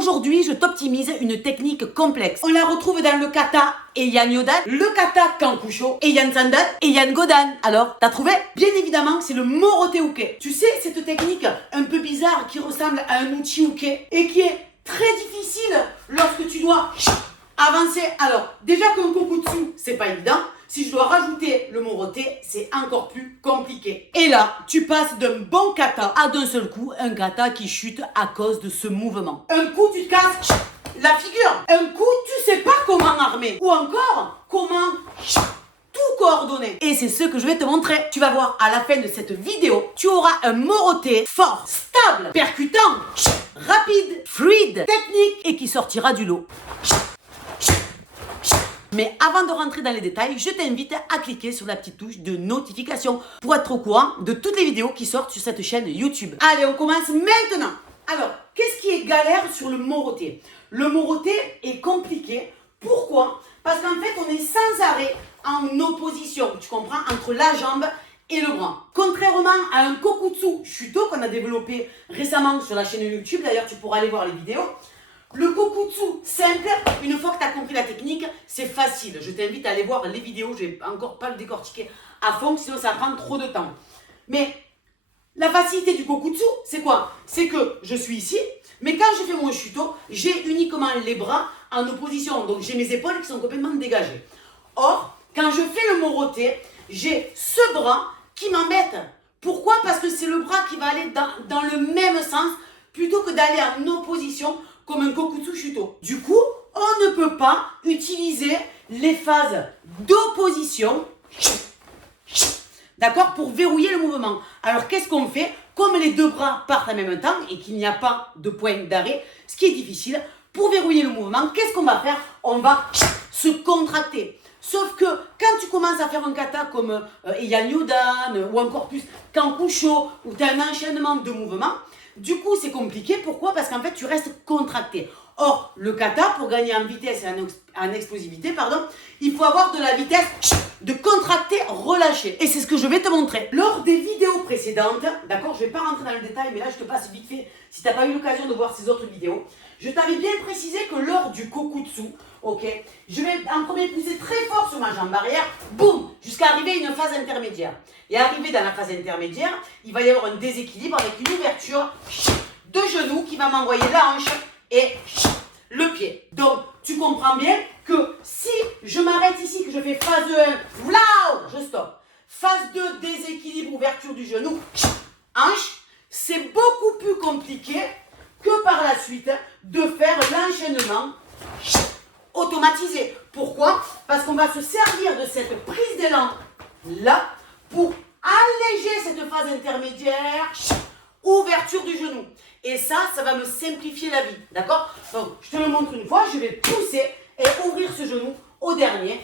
Aujourd'hui, je t'optimise une technique complexe. On la retrouve dans le kata Heian Yodan, le kata Kankusho, Heian Sandan, Heian Godan. Alors, t'as trouvé? Bien évidemment, c'est le Morote Uke. Tu sais, cette technique un peu bizarre qui ressemble à un outil Uke et qui est très difficile lorsque tu dois avancer. Alors, déjà qu'un kokutsu, c'est pas évident. Si je dois rajouter le Morote, c'est encore plus compliqué. Et là, tu passes d'un bon kata à d'un seul coup, un kata qui chute à cause de ce mouvement. Un coup, tu te casses la figure. Un coup, tu sais pas comment armer. Ou encore, comment tout coordonner. Et c'est ce que je vais te montrer. Tu vas voir à la fin de cette vidéo, tu auras un Morote fort, stable, percutant, rapide, fluide, technique et qui sortira du lot. Mais avant de rentrer dans les détails, je t'invite à cliquer sur la petite touche de notification pour être au courant de toutes les vidéos qui sortent sur cette chaîne YouTube. Allez, on commence maintenant. Alors, qu'est-ce qui est galère sur le Morote? Le Morote est compliqué. Pourquoi? Parce qu'en fait, on est sans arrêt en opposition, tu comprends, entre la jambe et le bras. Contrairement à un Kokutsu Shuto qu'on a développé récemment sur la chaîne YouTube, d'ailleurs tu pourras aller voir les vidéos. Le Kokutsu simple, une fois que tu as compris la technique, c'est facile. Je t'invite à aller voir les vidéos, je ne vais encore pas le décortiquer à fond, sinon ça prend trop de temps. Mais la facilité du Kokutsu, c'est quoi? C'est que je suis ici, mais quand je fais mon Shuto, j'ai uniquement les bras en opposition. Donc j'ai mes épaules qui sont complètement dégagées. Or, quand je fais le Morote, j'ai ce bras qui m'embête. Pourquoi? Parce que c'est le bras qui va aller dans le même sens plutôt que d'aller en opposition comme un Kokutsu Shuto. Du coup, on ne peut pas utiliser les phases d'opposition, d'accord, pour verrouiller le mouvement. Alors, qu'est-ce qu'on fait? Comme les deux bras partent en même temps et qu'il n'y a pas de point d'arrêt, ce qui est difficile, pour verrouiller le mouvement, qu'est-ce qu'on va faire? On va se contracter. Sauf que quand tu commences à faire un kata comme Heian Yodan ou encore plus Kankusho, où tu as un enchaînement de mouvements, du coup, c'est compliqué. Pourquoi? Parce qu'en fait, tu restes contracté. Or, le kata, pour gagner en vitesse et en explosivité, il faut avoir de la vitesse de contracter, relâcher. Et c'est ce que je vais te montrer. Lors des vidéos précédentes, d'accord, je ne vais pas rentrer dans le détail, mais là, je te passe vite fait, si tu n'as pas eu l'occasion de voir ces autres vidéos, je t'avais bien précisé que lors du Kokutsu, ok, je vais en premier pousser très fort sur ma jambe arrière, boum, jusqu'à arriver à une phase intermédiaire. Et arrivé dans la phase intermédiaire, il va y avoir un déséquilibre avec une ouverture de genou qui va m'envoyer la hanche et le pied. Donc, tu comprends bien que si je m'arrête ici, que je fais phase 1, vlaou, je stoppe. Phase 2, déséquilibre, ouverture du genou, hanche, c'est beaucoup plus compliqué que par la suite de faire l'enchaînement automatisé. Pourquoi? Parce qu'on va se servir de cette prise d'élan là pour alléger cette phase intermédiaire, ouverture du genou. Et ça va me simplifier la vie. D'accord? Donc, je te le montre une fois, je vais pousser et ouvrir ce genou au dernier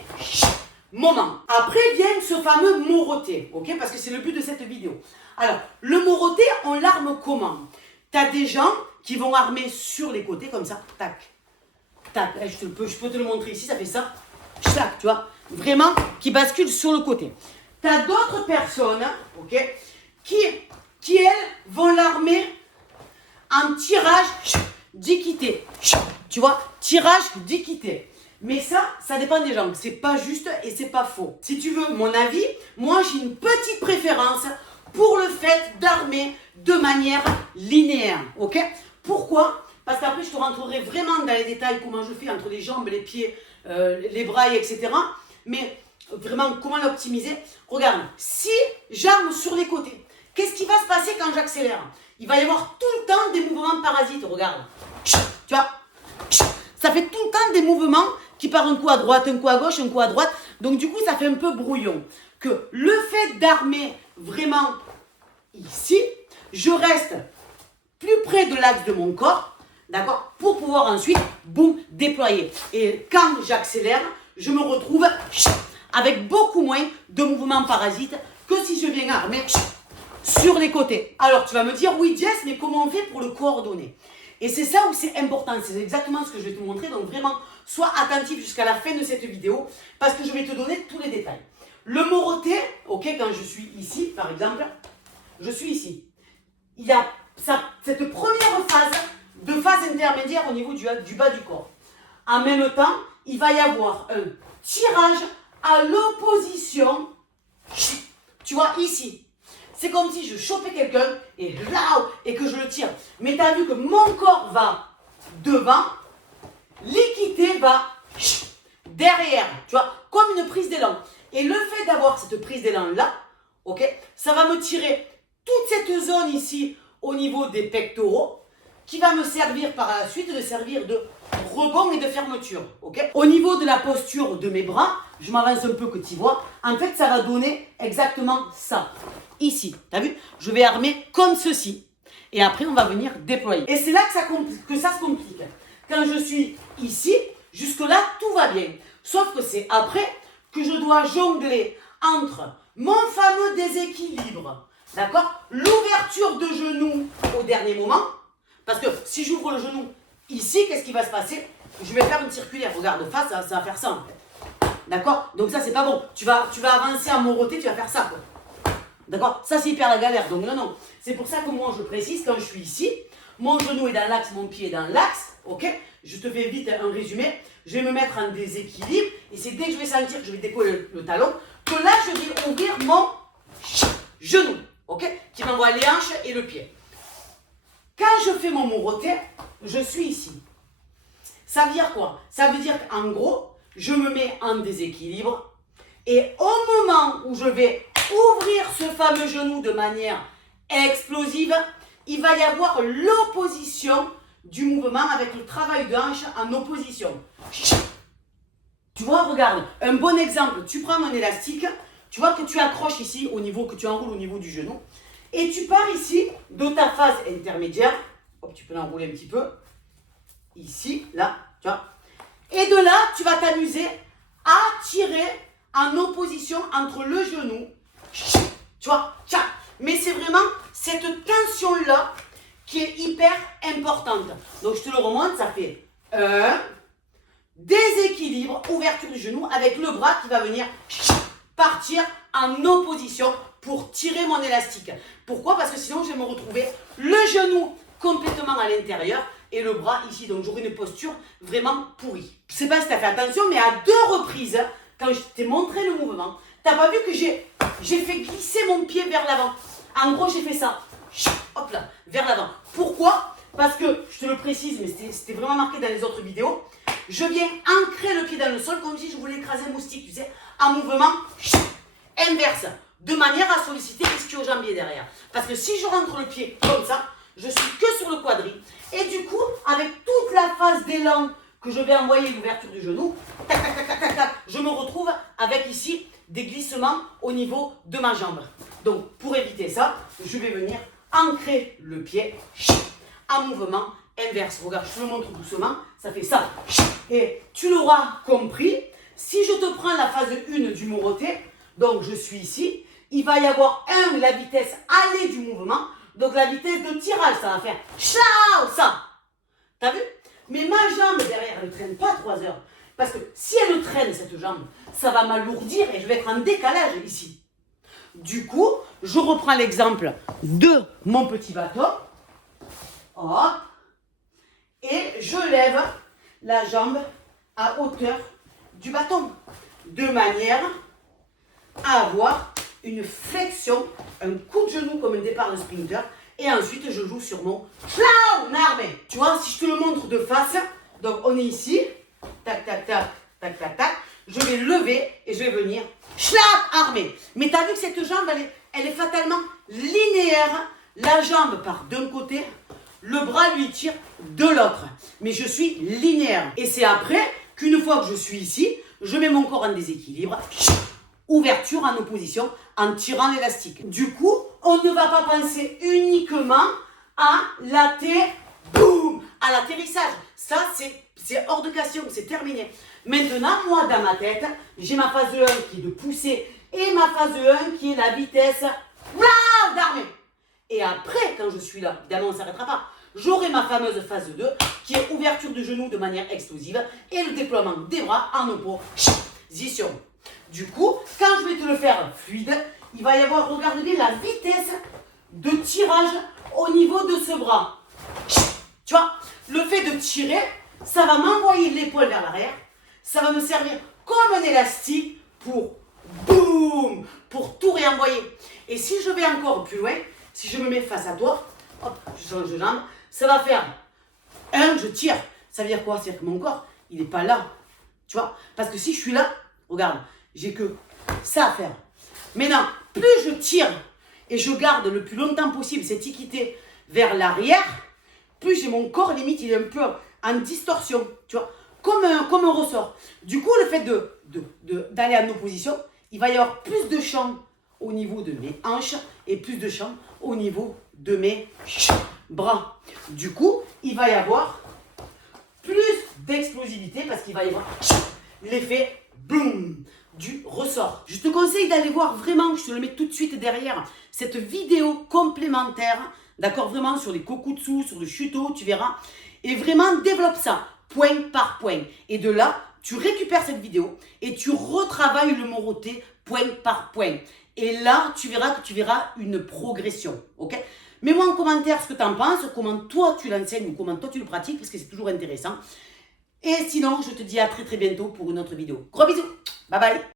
moment. Après vient ce fameux Morote, ok? Parce que c'est le but de cette vidéo. Alors, le Morote, on l'arme comment? Tu as des gens qui vont armer sur les côtés comme ça, tac, tac. Je peux te le montrer ici, ça fait ça, tac, tu vois? Vraiment, qui bascule sur le côté. Tu as d'autres personnes, ok, qui elles, vont l'armer en tirage d'équité. Tu vois, tirage d'équité. Mais ça dépend des gens. C'est pas juste et c'est pas faux. Si tu veux mon avis, moi j'ai une petite préférence pour le fait d'armer de manière linéaire. Ok? Pourquoi? Parce qu'après je te rentrerai vraiment dans les détails comment je fais entre les jambes, les pieds, les bras, etc. Mais vraiment comment l'optimiser. Regarde, si j'arme sur les côtés, qu'est-ce qui va se passer quand j'accélère? Il va y avoir tout le temps des mouvements parasites, regarde. Tu vois? Ça fait tout le temps des mouvements qui partent un coup à droite, un coup à gauche, un coup à droite. Donc du coup, ça fait un peu brouillon. Que le fait d'armer vraiment ici, je reste plus près de l'axe de mon corps, d'accord? Pour pouvoir ensuite, boum, déployer. Et quand j'accélère, je me retrouve avec beaucoup moins de mouvements parasites que si je viens armer sur les côtés. Alors tu vas me dire, oui Jess, mais comment on fait pour le coordonner? Et c'est ça où c'est important, c'est exactement ce que je vais te montrer. Donc vraiment, sois attentif jusqu'à la fin de cette vidéo parce que je vais te donner tous les détails. Le Morote, ok, quand je suis ici, par exemple, je suis ici. Il y a cette première phase de phase intermédiaire au niveau du bas du corps. En même temps, il va y avoir un tirage à l'opposition. Tu vois, ici. C'est comme si je chopais quelqu'un et que je le tire. Mais tu as vu que mon corps va devant, l'équité va derrière. Tu vois, comme une prise d'élan. Et le fait d'avoir cette prise d'élan-là, ok, ça va me tirer toute cette zone ici au niveau des pectoraux qui va me servir par la suite de servir de rebond et de fermeture. Okay, au niveau de la posture de mes bras, je m'avance un peu que tu vois, en fait ça va donner exactement ça. Ici, tu as vu? Je vais armer comme ceci. Et après on va venir déployer. Et c'est là que ça se complique. Quand je suis ici, jusque-là tout va bien. Sauf que c'est après que je dois jongler entre mon fameux déséquilibre, d'accord, l'ouverture de genou au dernier moment, parce que si j'ouvre le genou ici, qu'est-ce qui va se passer? Je vais faire une circulaire, regarde, face, ça va faire ça en fait, d'accord, donc ça c'est pas bon, tu vas avancer à moroter, tu vas faire ça quoi, d'accord, ça c'est hyper la galère, donc non, c'est pour ça que moi je précise, quand je suis ici, mon genou est dans l'axe, mon pied est dans l'axe, ok, je te fais vite un résumé, je vais me mettre en déséquilibre, et c'est dès que je vais sentir que je vais décoller le talon, que là je vais ouvrir mon genou, ok, qui m'envoie les hanches et le pied. Quand je fais mon moroté, je suis ici. Ça veut dire quoi? Ça veut dire qu'en gros, je me mets en déséquilibre, et au moment où je vais ouvrir ce fameux genou de manière explosive, il va y avoir l'opposition du mouvement avec le travail de hanche en opposition. Tu vois, regarde, un bon exemple, tu prends un élastique, tu vois que tu accroches ici, au niveau que tu enroules au niveau du genou, et tu pars ici de ta phase intermédiaire, hop, tu peux l'enrouler un petit peu, ici, là, tu vois, et de là, tu vas t'amuser à tirer en opposition entre le genou, tu vois, mais c'est vraiment cette tension-là qui est hyper importante. Donc je te le remonte, ça fait déséquilibre, ouverture du genou avec le bras qui va venir partir en opposition pour tirer mon élastique. Pourquoi? Parce que sinon je vais me retrouver le genou complètement à l'intérieur et le bras ici. Donc j'aurai une posture vraiment pourrie. Je ne sais pas si tu as fait attention, mais à 2 reprises, quand je t'ai montré le mouvement, tu n'as pas vu que j'ai fait glisser mon pied vers l'avant. En gros, j'ai fait ça. Hop là, vers l'avant. Pourquoi? Parce que, je te le précise, mais c'était vraiment marqué dans les autres vidéos, je viens ancrer le pied dans le sol comme si je voulais écraser un moustique, tu sais, en mouvement inverse, de manière à solliciter l'ischio-jambier derrière. Parce que si je rentre le pied comme ça, je suis que sur le quadri. Et du coup, avec toute la phase d'élan que je vais envoyer l'ouverture du genou, tac, tac, tac, tac, tac, tac, je me retrouve avec ici des glissements au niveau de ma jambe. Donc, pour éviter ça, je vais venir ancrer le pied en mouvement inverse. Regarde, je te le montre doucement, ça fait ça. Et tu l'auras compris, si je te prends la phase 1 du moroté, donc je suis ici, il va y avoir la vitesse allée du mouvement, donc la vitesse de tirage, ça va faire ça. T'as vu? Mais ma jambe derrière, elle ne traîne pas 3 heures. Parce que si elle traîne cette jambe, ça va m'alourdir et je vais être en décalage ici. Du coup, je reprends l'exemple de mon petit bâton. Hop. Et je lève la jambe à hauteur du bâton. De manière à avoir une flexion, un coup de genou comme un départ de sprinter. Et ensuite, je joue sur mon armé. Tu vois, si je te le montre de face, donc on est ici. Tac, tac, tac, tac, tac, tac. Je vais lever et je vais venir armé. Mais tu as vu que cette jambe, elle est fatalement linéaire. La jambe part d'un côté, le bras lui tire de l'autre. Mais je suis linéaire. Et c'est après qu'une fois que je suis ici, je mets mon corps en déséquilibre. Ouverture en opposition en tirant l'élastique. Du coup, on ne va pas penser uniquement à l'atterrissage. Ça, c'est hors de question, c'est terminé. Maintenant, moi, dans ma tête, j'ai ma phase 1 qui est de poussée et ma phase 1 qui est la vitesse d'armée. Et après, quand je suis là, évidemment, on ne s'arrêtera pas. J'aurai ma fameuse phase 2 qui est ouverture de genoux de manière explosive et le déploiement des bras en opposition. Du coup, quand je vais te le faire fluide, il va y avoir, regarde bien, la vitesse de tirage au niveau de ce bras. Tu vois, le fait de tirer, ça va m'envoyer l'épaule vers l'arrière. Ça va me servir comme un élastique pour boum, pour tout réenvoyer. Et si je vais encore plus loin, si je me mets face à toi, hop, je change de jambe, ça va faire je tire. Ça veut dire quoi? C'est-à-dire que mon corps, il n'est pas là. Tu vois? Parce que si je suis là, regarde, j'ai que ça à faire. Maintenant, plus je tire et je garde le plus longtemps possible cette équité vers l'arrière, plus j'ai mon corps, limite, il est un peu en distorsion, tu vois, comme un ressort. Du coup, le fait d'aller en opposition, il va y avoir plus de champ au niveau de mes hanches et plus de champ au niveau de mes bras. Du coup, il va y avoir plus d'explosivité parce qu'il va y avoir l'effet boum du ressort. Je te conseille d'aller voir vraiment, je te le mets tout de suite derrière, cette vidéo complémentaire, d'accord, vraiment sur les kokutsu, sur le shuto, tu verras, et vraiment développe ça, point par point. Et de là, tu récupères cette vidéo et tu retravailles le moroté point par point. Et là, tu verras que tu verras une progression, ok? Mets-moi en commentaire ce que tu en penses, comment toi tu l'enseignes ou comment toi tu le pratiques, parce que c'est toujours intéressant. Et sinon, je te dis à très très bientôt pour une autre vidéo. Gros bisous, bye bye.